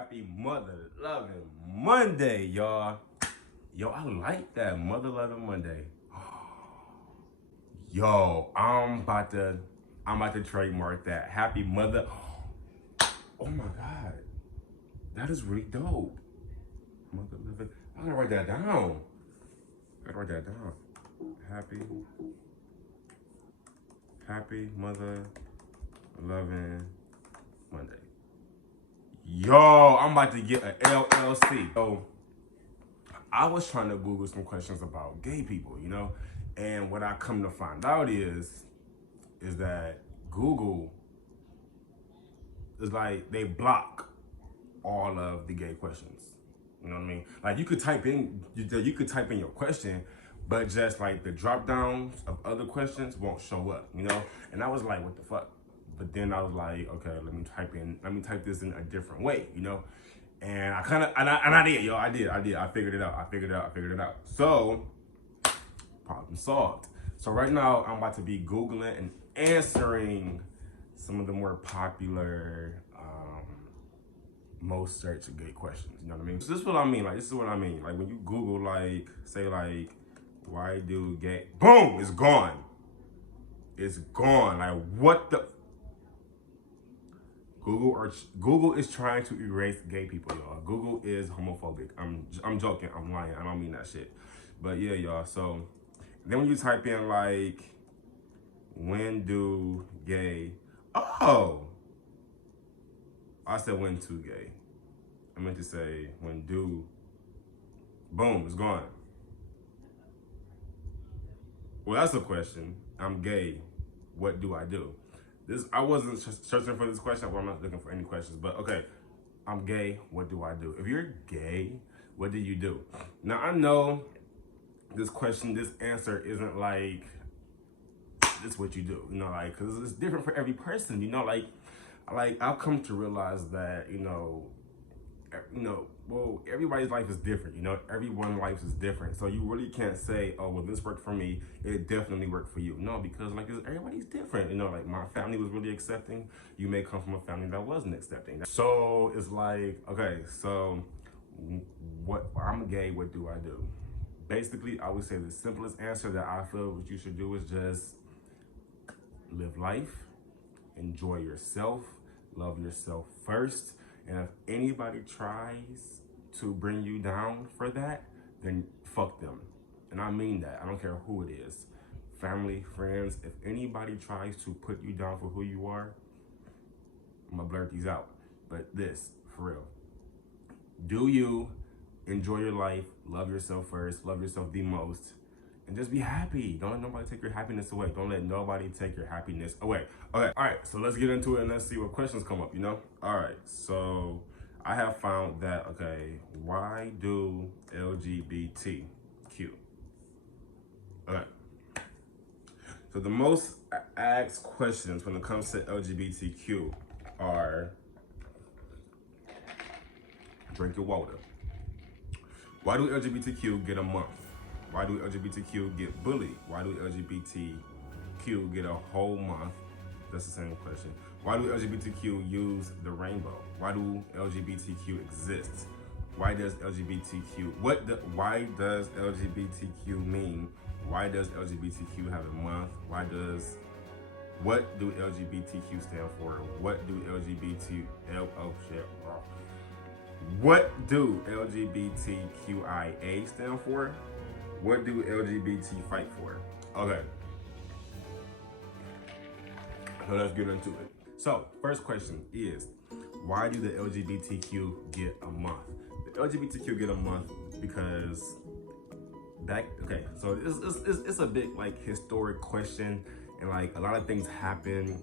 Happy Mother Loving Monday, y'all. Yo, I like that, Mother Loving Monday. Yo, I'm about to trademark that. Happy Mother. Oh my God, that is really dope. Mother Loving. I gotta write that down. Happy Mother Loving Monday. Yo, I'm about to get an LLC. So I was trying to Google some questions about gay people, and what I come to find out is that Google is like they block all of the gay questions. You know what I mean? Like you could type in your question, but just like the drop downs of other questions won't show up. And I was like, what the fuck? But then I was like, okay, let me type this in a different way. And I did, yo. I figured it out. So problem solved. So right now I'm about to be Googling and answering some of the more popular, most searched gay questions. You know what I mean? So this is what I mean. Like when you Google, like, say like, why do gay? Boom! It's gone. Like what the? Google is trying to erase gay people, y'all. Google is homophobic. I'm joking. I'm lying. I don't mean that shit. But yeah, y'all. So then when you type in like, when do gay? Oh, I said when to gay. I meant to say when do. Boom, it's gone. Well, that's a question. I'm gay. What do I do? I wasn't searching for this question. Well, I'm not looking for any questions, but okay. I'm gay. What do I do? If you're gay, what do you do? Now, I know this answer isn't like, this is what you do, because it's different for every person, like I've come to realize that, well, everybody's life is different, everyone's life is different. So you really can't say, oh, well, this worked for me, it definitely worked for you. No, because everybody's different, like my family was really accepting. You may come from a family that wasn't accepting. So it's like, okay, so I'm gay, what do I do? Basically, I would say the simplest answer that I feel what you should do is just live life, enjoy yourself, love yourself first. And if anybody tries to bring you down for that, then fuck them. And I mean that. I don't care who it is. Family, friends, if anybody tries to put you down for who you are, I'm gonna blurt these out. But this, for real. Do you enjoy your life, love yourself first, love yourself the most, and just be happy. Don't let nobody take your happiness away. Don't let nobody take your happiness away. Okay, all right, so let's get into it and let's see what questions come up, All right, so I have found that, okay, why do LGBTQ? Okay, so the most asked questions when it comes to LGBTQ are, drink your water. Why do LGBTQ get a month? Why do LGBTQ get bullied? Why do LGBTQ get a whole month? That's the same question. Why do LGBTQ use the rainbow? Why do LGBTQ exist? Why does LGBTQ, why does LGBTQ mean? Why does LGBTQ have a month? What do LGBTQ stand for? What do What do LGBTQIA stand for? What do LGBT fight for? Okay. So let's get into it. So first question is, why do the LGBTQ get a month? The LGBTQ get a month because so it's a big like historic question, and like a lot of things happen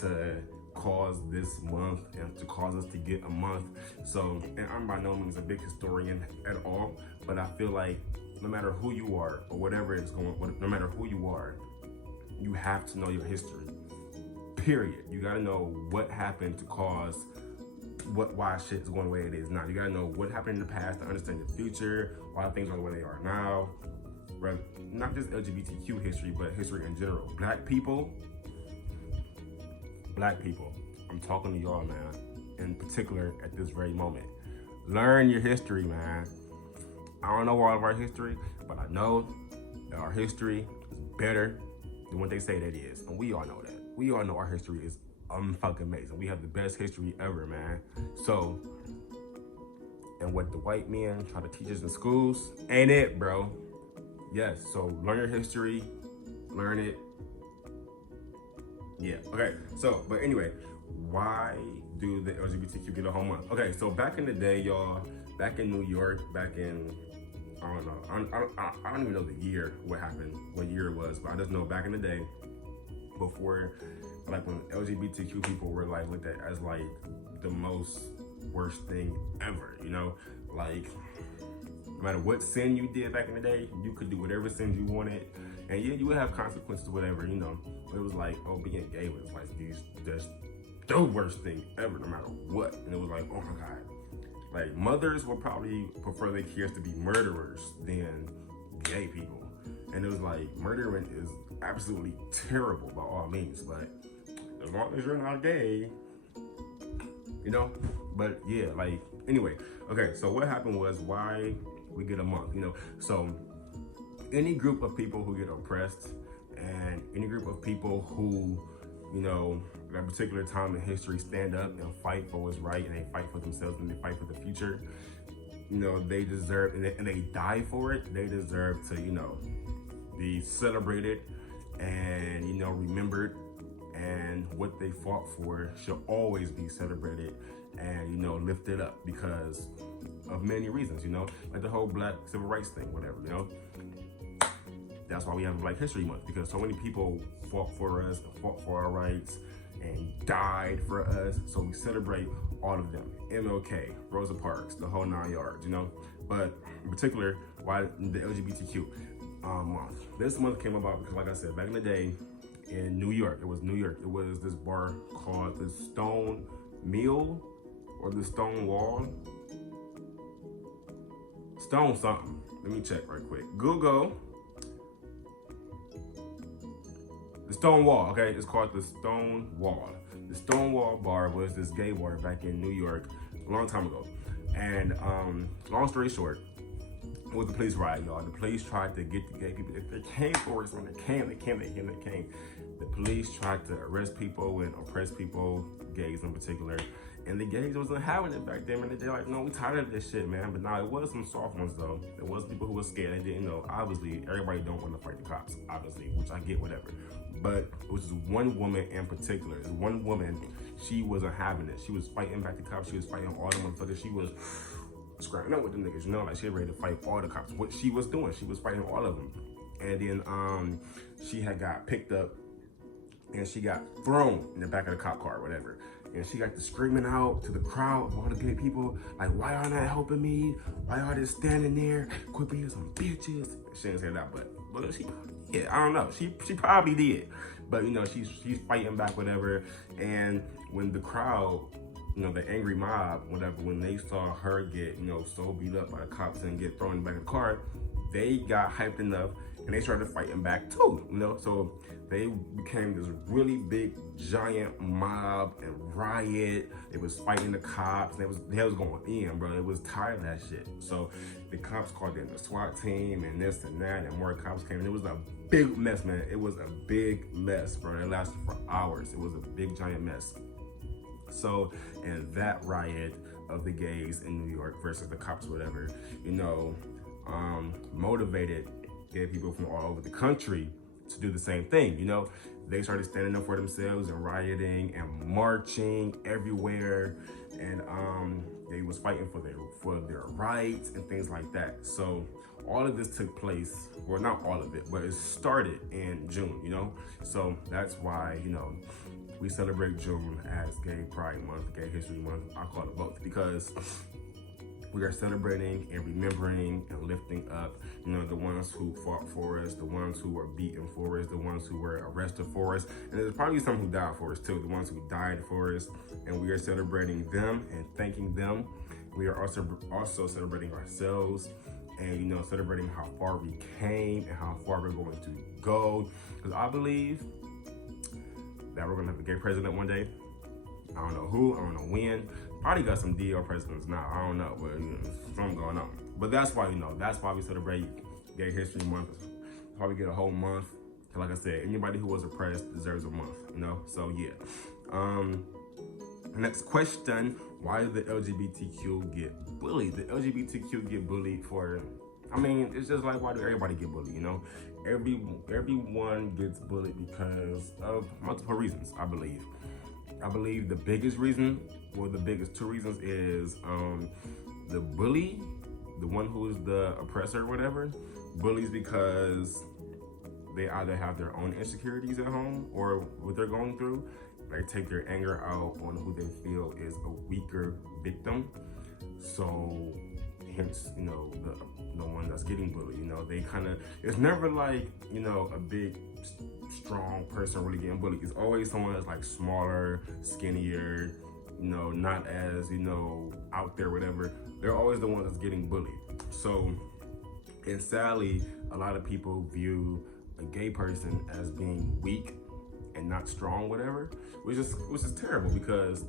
to cause this month and to cause us to get a month. So, and I'm by no means a big historian at all, but I feel like no matter who you are or whatever is no matter who you are, you have to know your history. Period. You gotta know what happened to cause why shit is going the way it is now. You gotta know what happened in the past to understand the future, why things are the way they are now. Right? Not just LGBTQ history, but history in general. Black people, I'm talking to y'all, man, in particular at this very moment. Learn your history, man. I don't know all of our history, but I know that our history is better than what they say that it is. And we all know that. We all know our history is fucking amazing. We have the best history ever, man. So, and what the white men try to teach us in schools ain't it, bro. Yes, so learn your history, learn it. Yeah, okay. So, but anyway, why do the LGBTQ get a whole month? Okay, so back in the day, y'all, back in New York, back in, I don't know, I don't even know the year, what happened, what year it was, but I just know back in the day, before, like when LGBTQ people were like looked at as like the most worst thing ever, you know? Like, no matter what sin you did back in the day, you could do whatever sins you wanted. And yeah, you would have consequences, whatever, you know. But it was like, oh, being gay was like just the worst thing ever, no matter what. And it was like, oh my God. Like, mothers would probably prefer their kids to be murderers than gay people. And it was like, murdering is absolutely terrible by all means. But as long as you're not gay, you know? But yeah, like, anyway. Okay, so what happened was why we get a month, you know? So any group of people who get oppressed and any group of people who, you know, at a particular time in history stand up and fight for what's right and they fight for themselves and they fight for the future, you know, they deserve, and they die for it, they deserve to, you know, be celebrated and, you know, remembered, and what they fought for should always be celebrated and, you know, lifted up because of many reasons, you know, like the whole Black civil rights thing, whatever, you know. That's why we have Black History Month, because so many people fought for us, fought for our rights, and died for us. So we celebrate all of them. MLK, Rosa Parks, the whole 9 yards, you know. But in particular, why the LGBTQ month? This month came about because, like I said, back in the day in New York, it was this bar called the Stone Mill or the Stonewall. Stone something. Let me check right quick. Google. The Stonewall, okay? It's called the Stonewall. The Stonewall bar was this gay bar back in New York a long time ago. And long story short, it was the police riot, y'all. The police tried to get the gay people. They came for us when they came. The police tried to arrest people and oppress people, gays in particular. And the gays wasn't having it back then. And they're like, no, we tired of this shit, man. But now it was some soft ones, though. There was people who were scared. They didn't know. Obviously, everybody don't want to fight the cops, obviously, which I get, whatever. But it was just one woman in particular. One woman, she wasn't having it. She was fighting back the cops. She was fighting all the motherfuckers. She was scrapping up with them niggas, you know, like she was ready to fight all the cops. What she was doing, she was fighting all of them. And then she had got picked up and she got thrown in the back of the cop car or whatever. And she got to screaming out to the crowd, all the gay people, like, why y'all not helping me? Why y'all just standing there? Quit being some bitches. She didn't say that, but she, yeah, I don't know. She probably did. But, you know, she's fighting back, whatever. And when the crowd, you know, the angry mob, whatever, when they saw her get, you know, so beat up by the cops and get thrown in the back of the car, they got hyped enough and they started fighting back too, you know? So they became this really big, giant mob and riot. They was fighting the cops. They was going in, bro. It was tired of that shit. So the cops called in the SWAT team and this and that, and more cops came. And it was a big mess, man. It was a big mess, bro. It lasted for hours. It was a big, giant mess. So, and that riot of the gays in New York versus the cops, whatever, you know, motivated gay people from all over the country to do the same thing, you know. They started standing up for themselves and rioting and marching everywhere, and they was fighting for their rights and things like that. So all of this took place, well, not all of it, but it started in June, you know. So that's why, you know, we celebrate June as Gay Pride Month, Gay History Month. I call it both because we are celebrating and remembering and lifting up, you know, the ones who fought for us, the ones who were beaten for us, the ones who were arrested for us, and there's probably some who died for us too, the ones who died for us, and we are celebrating them and thanking them. We are also celebrating ourselves and, you know, celebrating how far we came and how far we're going to go, because I believe that we're gonna have a gay president one day. I don't know who, I don't know when, Probably got some DL presidents now. I don't know, but something going on. But that's why, that's why we celebrate Gay History Month. That's why we get a whole month. Like I said, anybody who was oppressed deserves a month, So yeah. Next question: why do the LGBTQ get bullied? The LGBTQ get bullied for, it's just like, why do everybody get bullied? Everyone gets bullied because of multiple reasons. I believe the biggest reason, well, the biggest two reasons is the bully, the one who is the oppressor or whatever, bullies because they either have their own insecurities at home or what they're going through. They take their anger out on who they feel is a weaker victim. So hence, the one that's getting bullied, they kind of, it's never like, a big, strong person really getting bullied. It's always someone that's like smaller, skinnier, not as, out there, whatever. They're always the one that's getting bullied. So, and sadly, a lot of people view a gay person as being weak and not strong, whatever, which is terrible, because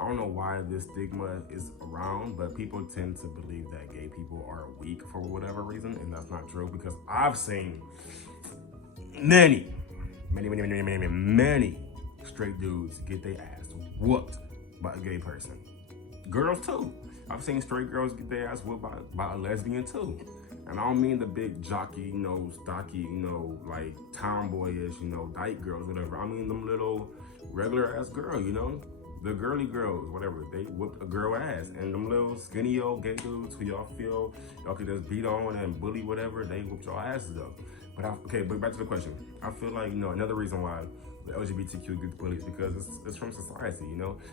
I don't know why this stigma is around, but people tend to believe that gay people are weak for whatever reason, and that's not true, because I've seen many straight dudes get their ass whooped by a gay person. Girls too. I've seen straight girls get their ass whooped by a lesbian too. And I don't mean the big jockey, stocky, like tomboyish, dyke girls, whatever. I mean them little regular ass girls, the girly girls, whatever. They whooped a girl ass. And them little skinny old gay dudes who y'all feel y'all could just beat on and bully, whatever, they whooped y'all asses up. But back to the question. I feel like, another reason why the LGBTQ gets bullied is because it's from society,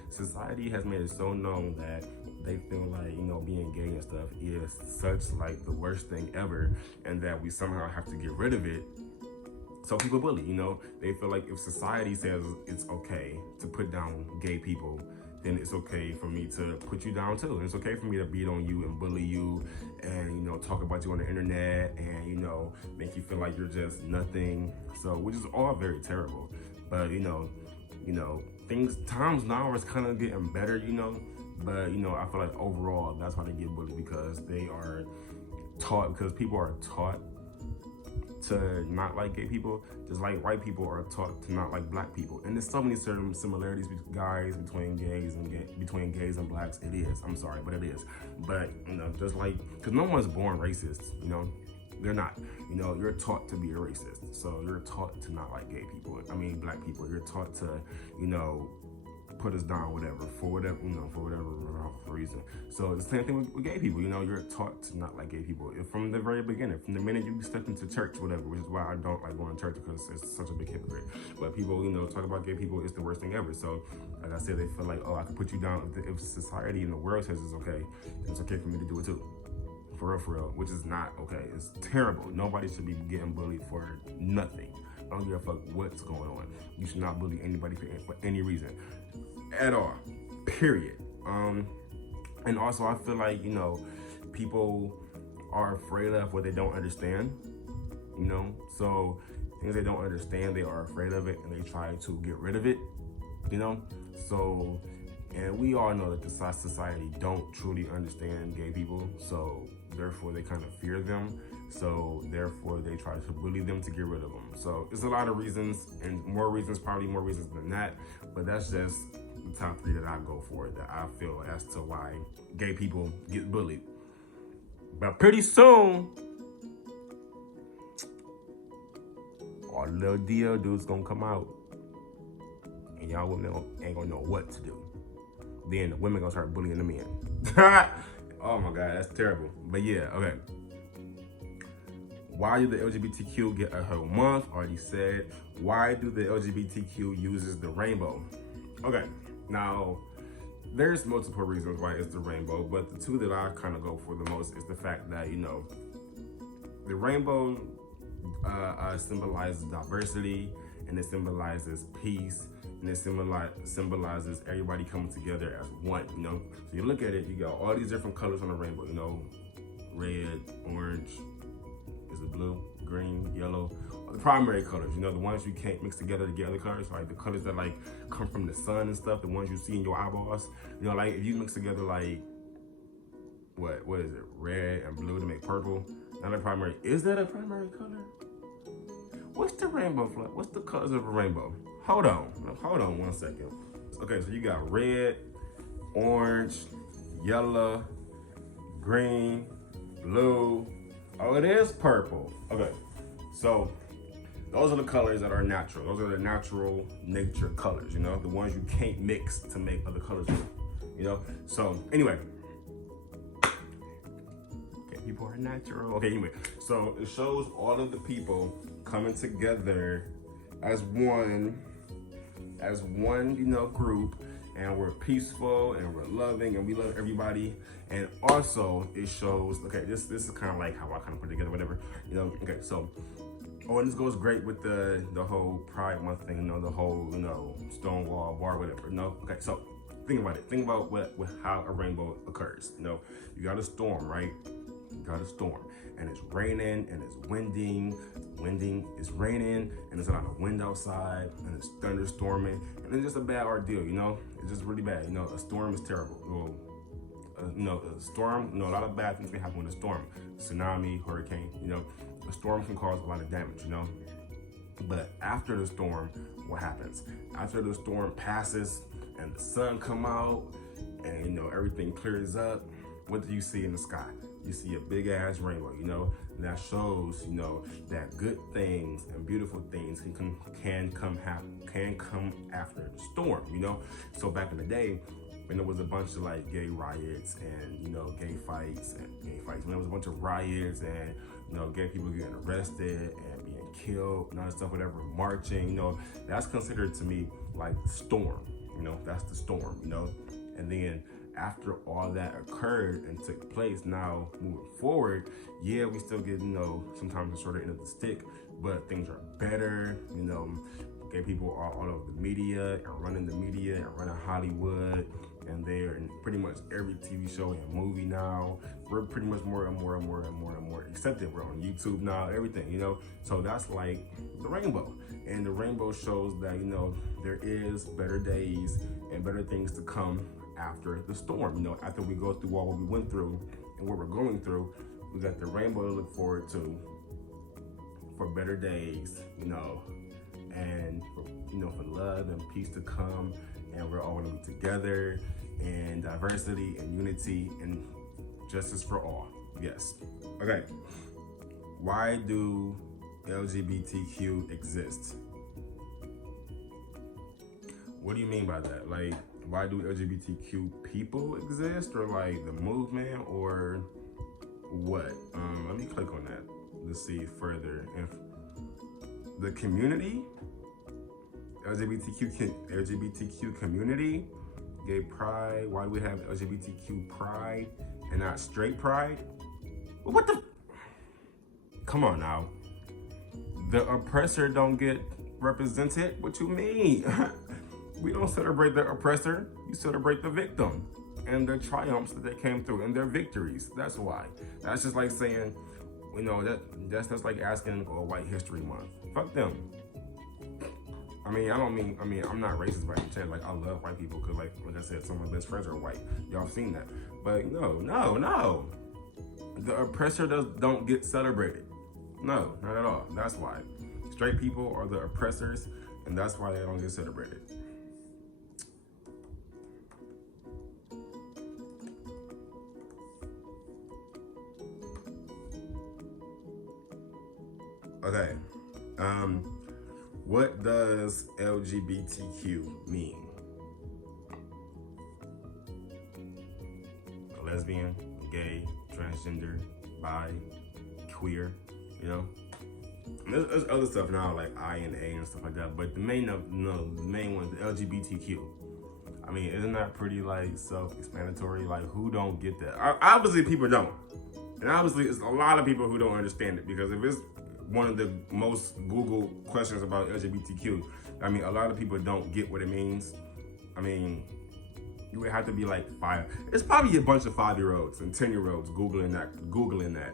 Society has made it so known that they feel like, being gay and stuff is such like the worst thing ever, and that we somehow have to get rid of it. So people bully, they feel like if society says it's okay to put down gay people, then it's okay for me to put you down too. And it's okay for me to beat on you and bully you and, talk about you on the internet and, make you feel like you're just nothing. So, which is all very terrible. But, times now is kind of getting better, But, I feel like overall, that's why they get bullied, because they are taught, because people are taught to not like gay people, just like white people are taught to not like black people. And there's so many certain similarities between gays and blacks. It is, I'm sorry, but it is. But, just like, because no one's born racist, they're not. You're taught to be a racist. So you're taught to not like black people. You're taught to, put us down, for whatever reason. So it's the same thing with gay people. You're taught to not like gay people from the very beginning, from the minute you step into church, whatever. Which is why I don't like going to church, because it's such a big hypocrite. But people, talk about gay people, it's the worst thing ever. So, like I said, they feel like, oh, I can put you down. If society and the world says it's okay for me to do it too. For real, which is not okay. It's terrible. Nobody should be getting bullied for nothing. I don't give a fuck what's going on. You should not bully anybody for any reason at all, period. And also I feel like, people are afraid of what they don't understand, so things they don't understand, they are afraid of it, and they try to get rid of it, so, and we all know that the society don't truly understand gay people, so therefore they kind of fear them, so therefore they try to bully them to get rid of them. So it's a lot of reasons, and probably more reasons than that, but that's just the top three that I go for, that I feel as to why gay people get bullied. But pretty soon, all the little DL dudes gonna come out, and y'all women ain't gonna know what to do. Then the women gonna start bullying the men. Oh my God, that's terrible. But yeah, okay. Why do the LGBTQ get a whole month? Already said. Why do the LGBTQ uses the rainbow? Okay, now there's multiple reasons why it's the rainbow, but the two that I kind of go for the most is the fact that, the rainbow symbolizes diversity, and it symbolizes peace, and it symbolizes everybody coming together as one, So you look at it, you got all these different colors on the rainbow, red, orange, Is it blue, green, yellow? The primary colors, you know, the ones you can't mix together to get other colors, like the colors that like come from the sun and stuff, the ones you see in your eyeballs. You know, like if you mix together like what is it, red and blue to make purple, not a primary. Is that a primary color? What's the rainbow flag? What's the colors of a rainbow? Hold on 1 second. Okay, so you got red, orange, yellow, green, blue. Oh, it is purple. Okay, so those are the colors that are natural. Those are the natural nature colors, you know, the ones you can't mix to make other colors with, you know? So anyway, okay, people are natural. Okay, anyway, so it shows all of the people coming together as one, you know, group, and we're peaceful and we're loving and we love everybody. And also it shows, okay, this is kind of like how I kind of put it together, whatever, you know. Okay, so and this goes great with the whole Pride Month thing, you know, the whole, you know, Stonewall bar, whatever, you know. Okay, so think about it. Think about how a rainbow occurs. You know, you got a storm, right? You got a storm, and it's raining and it's winding. It's raining and there's a lot of wind outside and it's thunderstorming and it's just a bad ordeal, you know. It's just really bad, you know. A storm is terrible. You know, a storm, you know, a lot of bad things can happen with a storm. Tsunami, hurricane, you know. A storm can cause a lot of damage, you know. But after the storm, what happens? After the storm passes and the sun come out and, you know, everything clears up, what do you see in the sky? You see a big ass rainbow, you know. That shows, you know, that good things and beautiful things can come after the storm, you know. So back in the day, when there was a bunch of like gay riots and, you know, gay fights, when there was a bunch of riots and, you know, gay people getting arrested and being killed and all that stuff, whatever, marching, you know, that's considered to me like the storm, you know. That's the storm, you know. And then after all that occurred and took place, now moving forward, yeah, we still get, you know, sometimes the shorter end of the stick, but things are better, you know. Gay people are all over the media and running the media and running Hollywood, and they're in pretty much every TV show and movie now. We're pretty much more and more accepted. We're on YouTube now, everything, you know. So that's like the rainbow. And the rainbow shows that, you know, there is better days and better things to come after the storm. You know, after we go through all what we went through and what we're going through, we got the rainbow to look forward to for better days, you know, and for, you know, for love and peace to come, and we're all gonna be together, and diversity and unity and justice for all. Yes. Okay. Why do LGBTQ exist? What do you mean by that? Like, why do LGBTQ people exist, or like the movement, or what? Let me click on that to see further. If the community, LGBTQ community, gay pride, why do we have LGBTQ pride and not straight pride? What the? Come on now. The oppressor don't get represented? What you mean? We don't celebrate the oppressor. You celebrate the victim and their triumphs that they came through and their victories. That's why. That's just like saying, you know, that's like asking White History Month. Fuck them. I mean, I'm not racist by any chance. Like, I love white people because, like I said, some of my best friends are white. Y'all seen that. But no. The oppressor don't get celebrated. No, not at all. That's why. Straight people are the oppressors, and that's why they don't get celebrated. Okay, what does LGBTQ mean? Lesbian, gay, transgender, bi, queer, you know? There's other stuff now like I and A and stuff like that, but the main one, the LGBTQ. I mean, isn't that pretty like self-explanatory? Like, who don't get that? Obviously people don't. And obviously it's a lot of people who don't understand it, because if it's one of the most Google questions about LGBTQ, I mean, a lot of people don't get what it means. I mean, you would have to be like 5. It's probably a bunch of 5-year-olds and 10-year-olds Googling that,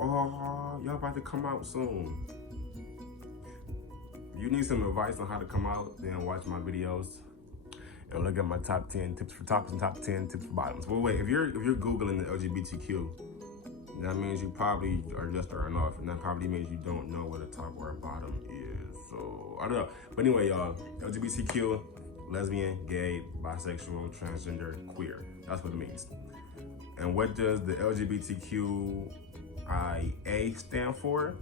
Oh, y'all about to come out soon. You need some advice on how to come out, then watch my videos and look at my top 10 tips for tops and top 10 tips for bottoms. Well, wait, if you're Googling the LGBTQ, that means you probably are just starting off, and that probably means you don't know what a top or a bottom is. So, I don't know. But anyway, y'all, LGBTQ, lesbian, gay, bisexual, transgender, queer. That's what it means. And what does the LGBTQIA stand for?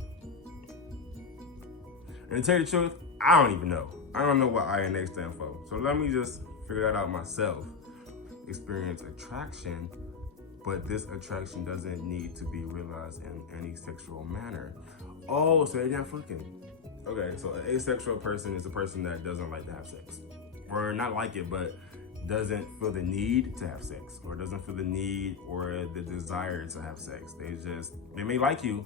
And to tell you the truth, I don't even know. I don't know what I and A stand for. So let me just figure that out myself. Experience attraction, but this attraction doesn't need to be realized in any sexual manner. Oh, so they're not fucking. Okay, so an asexual person is a person that doesn't like to have sex. Or not like it, but doesn't feel the need to have sex. Or doesn't feel the need or the desire to have sex. They may like you,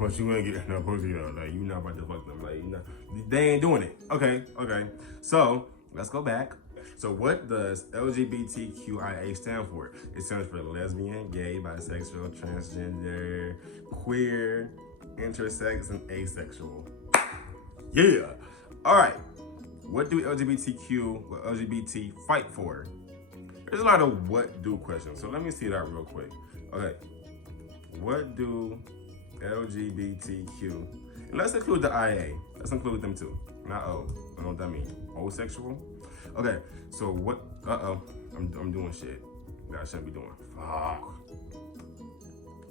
but you ain't getting no pussy, like you not about to fuck them, like they ain't doing it. Okay. So let's go back. So what does LGBTQIA stand for? It stands for lesbian, gay, bisexual, transgender, queer, intersex, and asexual. Yeah. All right. What do LGBT fight for? There's a lot of what do questions. So let me see that real quick. Okay. What do LGBTQ, and let's include the IA. Let's include them too. Not O. I don't know what that means. O-sexual? Okay, so what, I'm doing shit that I shouldn't be doing. Fuck.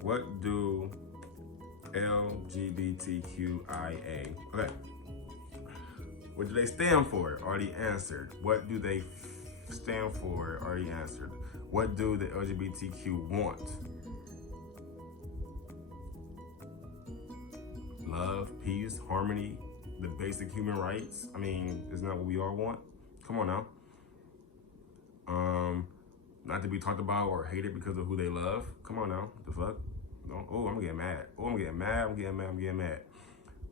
What do LGBTQIA, okay. What do they stand for? Already answered. What do they stand for? Already answered. What do the LGBTQ want? Love, peace, harmony, the basic human rights. I mean, isn't that what we all want? Come on now. Not to be talked about or hated because of who they love. Come on now, the fuck? No. Oh, I'm getting mad. Oh, I'm getting mad.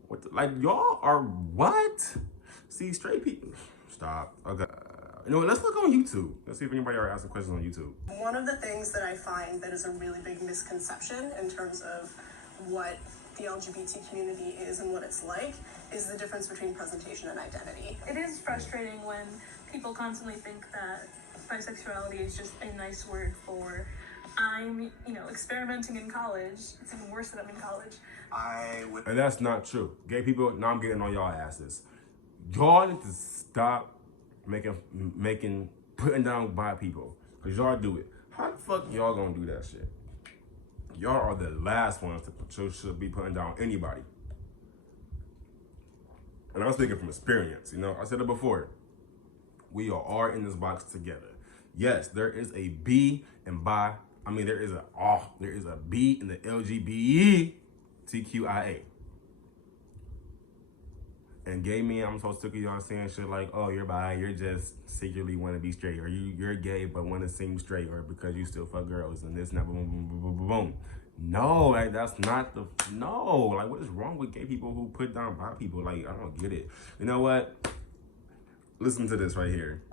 What the, like, y'all are what? See, straight people. Stop. Okay. You know what, let's look on YouTube. Let's see if anybody are asking questions on YouTube. One of the things that I find that is a really big misconception in terms of what the LGBT community is and what it's like is the difference between presentation and identity. It is frustrating when people constantly think that bisexuality is just a nice word for I'm, experimenting in college. It's even worse that I'm in college. And that's not true. Gay people, now I'm getting on y'all asses. Y'all need to stop putting down bi people. Cause y'all do it. How the fuck y'all gonna do that shit? Y'all are the last ones to should be putting down anybody. And I'm speaking from experience, I said it before. We are in this box together. Yes, there is a B in bi. I mean, there is a B in the LGBTQIA. And gay men, I'm so sick of y'all saying shit like, oh, you're bi, you're just secretly want to be straight, or you're gay but want to seem straight, or because you still fuck girls and this and that, boom, boom, boom, boom, boom, boom. No, like that's not like what is wrong with gay people who put down bi people? Like, I don't get it. You know what? Listen to this right here.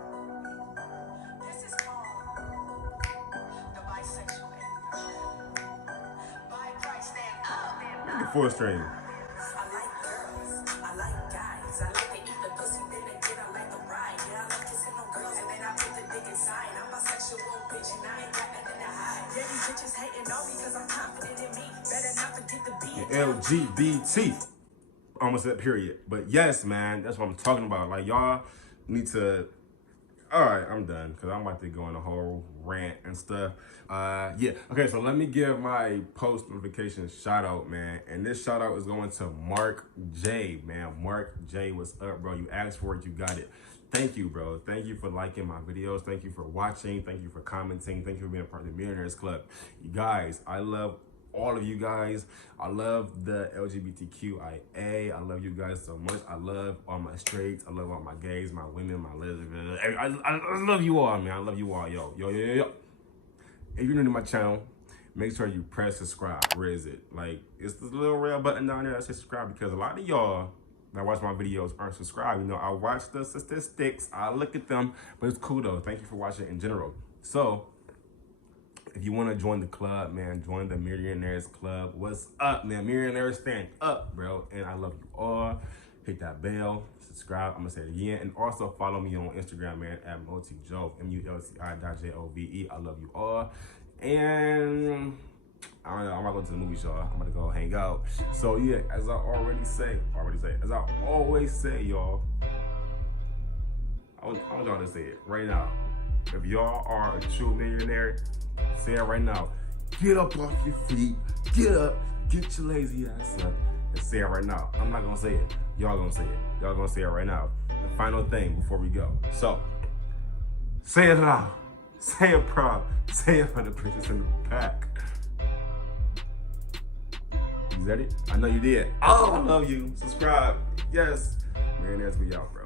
This is called the bisexual. Bi Christ stand up. Look at 4 string. I like girls. I like guys. I like to eat the pussy, then again I like the ride. Yeah, I like kissing on girls, and then I put the dick inside. I'm bisexual, bitch, and I ain't got nothing to hide. Yeah, these bitches hating on me because I'm confident in me. Better not forget the B. LGBT. Almost that period. But yes, man, that's what I'm talking about. Like, y'all need to. All right, I'm done because I'm about to go on a whole rant and stuff. Yeah. Okay, so let me give my post notification shout out, man. And this shout out is going to Mark J, man. Mark J, what's up, bro? You asked for it, you got it. Thank you, bro. Thank you for liking my videos. Thank you for watching. Thank you for commenting. Thank you for being a part of the Millionaires Club. You guys, I love all of you guys. I love the LGBTQIA. I love you guys so much. I love all my straights. I love all my gays, my women, my lesbians. I love you all, man. I love you all. Yo. If you're new to my channel, make sure you press subscribe. Where is it? Like, it's this little red button down there that says subscribe, because a lot of y'all that watch my videos aren't subscribed. I watch the statistics. I look at them, but it's cool though. Thank you for watching in general. So, If you want to join the club, man, join the Millionaires Club. What's up, man? Millionaires, stand up, bro. And I love you all. Hit that bell, subscribe. I'm going to say it again. And also follow me on Instagram, man, at multijove, multi.jove. I love you all. And I don't know, I'm not going to the movies, y'all. I'm going to go hang out. So, yeah, as I always say, y'all, I want y'all to say it right now. If y'all are a true millionaire, say it right now. Get up off your feet. Get up. Get your lazy ass up. And say it right now. I'm not going to say it. Y'all going to say it. Y'all going to say it right now. The final thing before we go. So, say it loud. Say it proud. Say it for the bitches in the back. You said it? I know you did. Oh, I love you. Subscribe. Yes. Millionaires, we out, bro.